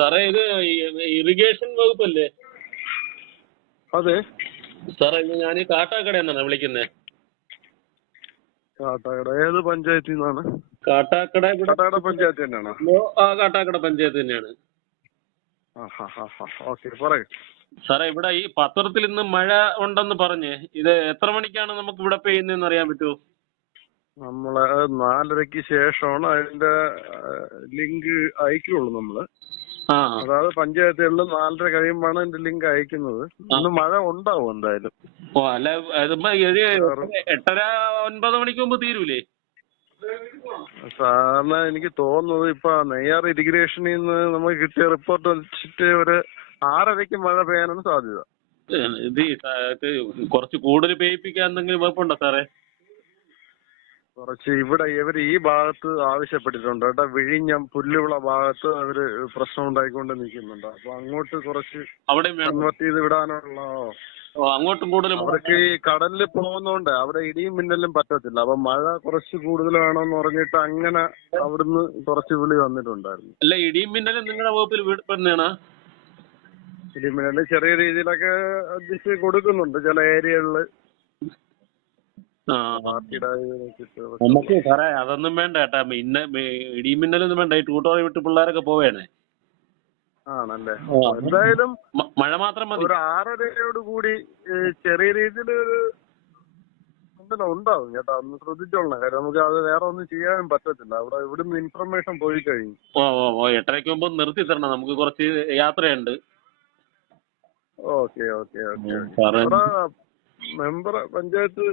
സാറേ ഇത് ഇറിഗേഷൻ വകുപ്പല്ലേ? അതെ. സാറേ ഇത് ഞാൻ ഈ കാട്ടാക്കടയിൽ നിന്നാണ് വിളിക്കുന്നത് കാട്ടാക്കട. ഏത് പഞ്ചായത്തിൽ നിന്നാണ്? കാട്ടാക്കട ഇവിടെ കാട്ടാക്കട പഞ്ചായത്ത് തന്നെയാണോ? ആ കാട്ടാക്കട പഞ്ചായത്ത് തന്നെയാണ്. ഓക്കെ പറയൂ. സാറേ ഇവിടെ ഈ പത്രത്തിൽ ഇന്ന് മഴ ഉണ്ടെന്ന് പറഞ്ഞ് ഇത് എത്ര മണിക്കാണ് നമുക്ക് ഇവിടെ പെയ്യുന്നതെന്ന് അറിയാൻ പറ്റുമോ? നമ്മൾ നാലരയ്ക്ക് ശേഷമാണ് അതിന്റെ ലിങ്ക് അയക്കുള്ളൂ നമ്മൾ. അതായത് പഞ്ചായത്തുകളിൽ നാലര കഴിയുമ്പോഴാണ് അതിന്റെ ലിങ്ക് അയക്കുന്നത്. ഇന്ന് മഴ ഉണ്ടാവും എന്തായാലും. ഓ അല്ല ഇതിപ്പോ ഒരു എട്ടര ഒൻപത് മണിക്ക് മുമ്പ് തീരൂലേ? സാറിന് എനിക്ക് തോന്നുന്നത് ഇപ്പൊ നെയ്യാർ ഇറിഗേഷനിൽ നിന്ന് നമുക്ക് കിട്ടിയ റിപ്പോർട്ട് വെച്ചിട്ട് ഒരു ആറരയ്ക്ക് മഴ പെയ്യാനാണ് സാധ്യത. ഇത് ഇത് കുറച്ച് കൂടുതൽ പെയ്യിപ്പിക്കാൻ എന്തെങ്കിലും കുഴപ്പമുണ്ടോ സാറേ? കുറച്ച് ഇവിടെ ഇവർ ഈ ഭാഗത്ത് ആവശ്യപ്പെട്ടിട്ടുണ്ട്. കേട്ടോ വിഴിഞ്ഞം പുല്ലുവിള ഭാഗത്ത് അവർ പ്രശ്നം ഉണ്ടായിക്കൊണ്ട് നിൽക്കുന്നുണ്ട്. അപ്പൊ അങ്ങോട്ട് കുറച്ച് അവിടെ കൺവേർട്ട് ചെയ്ത് വിടാനുള്ള അങ്ങോട്ടും കൂടുതൽ അവർക്ക് ഈ കടലിൽ പോകുന്നോണ്ട് അവിടെ ഇടിയും മിന്നലും പറ്റത്തില്ല. അപ്പൊ മഴ കുറച്ച് കൂടുതൽ വേണമെന്ന് പറഞ്ഞിട്ട് അങ്ങനെ അവിടുന്ന് കുറച്ച് വിളി വന്നിട്ടുണ്ടായിരുന്നു. അല്ല ഇടിയും മിന്നലും നിങ്ങളുടെ വകുപ്പിൽ പെടുന്നതാണ് ഇടിയും മിന്നലും ചെറിയ രീതിയിലൊക്കെ അഡ്ജസ്റ്റ് കൊടുക്കുന്നുണ്ട്. ചില ഏരിയകളിൽ ആ പാർട്ടിയുടെ ഇത് വെച്ചിട്ട് നമുക്ക് സാറേ അതൊന്നും വേണ്ട ഏട്ടാ ഇടിമിന്നലൊന്നും വേണ്ട. ഈ ട്യൂട്ടോറിയ വിട്ട് പിള്ളേരൊക്കെ പോവേണേ ആണല്ലേ? എന്തായാലും മഴ മാത്രം മതി. ഒരു ആറരയോട് കൂടി ചെറിയ രീതിയിൽ ഒരു ഉണ്ടാവും കേട്ടോ. ഒന്ന് ശ്രദ്ധിച്ചോളണം. കാര്യം നമുക്ക് അത് വേറെ ഒന്നും ചെയ്യാനും പറ്റത്തില്ല. അവിടെ ഇവിടുന്ന് ഇൻഫർമേഷൻ പോയി കഴിഞ്ഞു. ഓ ഓ ഓ എട്ടരയ്ക്ക് മുമ്പ് നിർത്തി തരണം. നമുക്ക് കുറച്ച് യാത്രയുണ്ട്. Okay okay okay member panchayat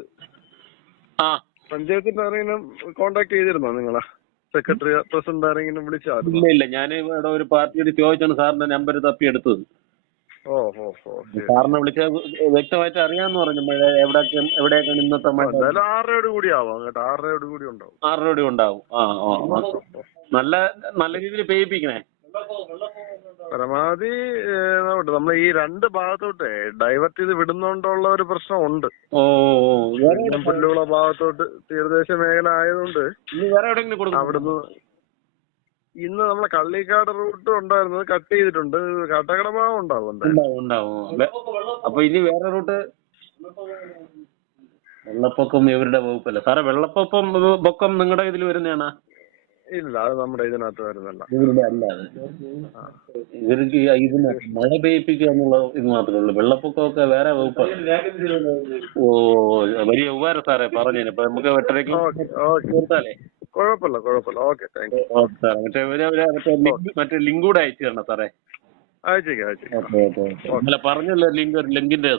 പഞ്ചായത്തിന്റെ ആരെങ്കിലും കോണ്ടാക്ട് ചെയ്തിരുന്നോ നിങ്ങളെ? സെക്രട്ടറി പ്രസിഡന്റ് ആരെങ്കിലും വിളിച്ചായിരുന്നു? ഇല്ല ഇല്ല. ഞാൻ ഇവിടെ ഒരു പാർട്ടിയോട് ചോദിച്ചാണ് സാറിന്റെ നമ്പർ തപ്പി എടുത്തത് ഓ ഓ സാറിനെ വിളിച്ച വ്യക്തമായിട്ട് അറിയാന്ന് പറഞ്ഞു. മഴ എവിടെയൊക്കെയാണ് ഇന്നത്തെ മഴ? എന്തായാലും ആറരയോട് കൂടി ആവാം കേട്ടോ. ആറരയോട് കൂടി ഉണ്ടാവും. ഉണ്ടാവും. ആ ആ. നല്ല നല്ല രീതിയിൽ പെയ്യിപ്പിക്കണേ. പരമാവധി നമ്മൾ ഈ രണ്ട് ഭാഗത്തോട്ട് ഡൈവേർട്ട് ചെയ്ത് വിടുന്നോണ്ടുള്ള ഒരു പ്രശ്നം ഉണ്ട് ഭാഗത്തോട്ട് തീരദേശ മേഖല ആയതുകൊണ്ട് അവിടുന്ന് ഇന്ന് നമ്മളെ കള്ളിക്കാട് റൂട്ട് ഉണ്ടായിരുന്നത് കട്ട് ചെയ്തിട്ടുണ്ട്. കാട്ടാക്കട ഭാഗം ഉണ്ടാവും അപ്പൊ ഇനി വേറെ റൂട്ട്? വെള്ളപ്പൊക്കം ഇവരുടെ വകുപ്പല്ല? സാറേ വെള്ളപ്പൊക്കം പൊക്കം നിങ്ങളുടെ ഇതിൽ വരുന്നതാണ്? ഇല്ല അത് നമ്മുടെ ഇതിനകത്ത് വരുന്നല്ല ഇവരുടെ അല്ല. ഇവർക്ക് ഈ ഇതിന് മഴ പെയ്യിപ്പിക്കുക എന്നുള്ള ഇത് മാത്രമേ ഉള്ളൂ. വെള്ളപ്പൊക്കമൊക്കെ വേറെ വകുപ്പ്. ഓ വലിയ ഉപകാരം സാറേ പറഞ്ഞു ഇപ്പൊ നമുക്ക് എട്ടരയ്ക്ക് തീർത്താലേ കുഴപ്പമില്ല കുഴപ്പമില്ല. Okay thank you. ഓക്കെ സാറേ മറ്റേ മറ്റേ ലിങ്ക് മറ്റേ ലിങ്ക് കൂടെ അയച്ചു തരണം സാറേ. അയച്ചേക്കാം അയച്ചേക്കാം ഓക്കെ ഓക്കെ അല്ല പറഞ്ഞല്ലോ ലിങ്ക് ഒരു ലിങ്കിന്റെ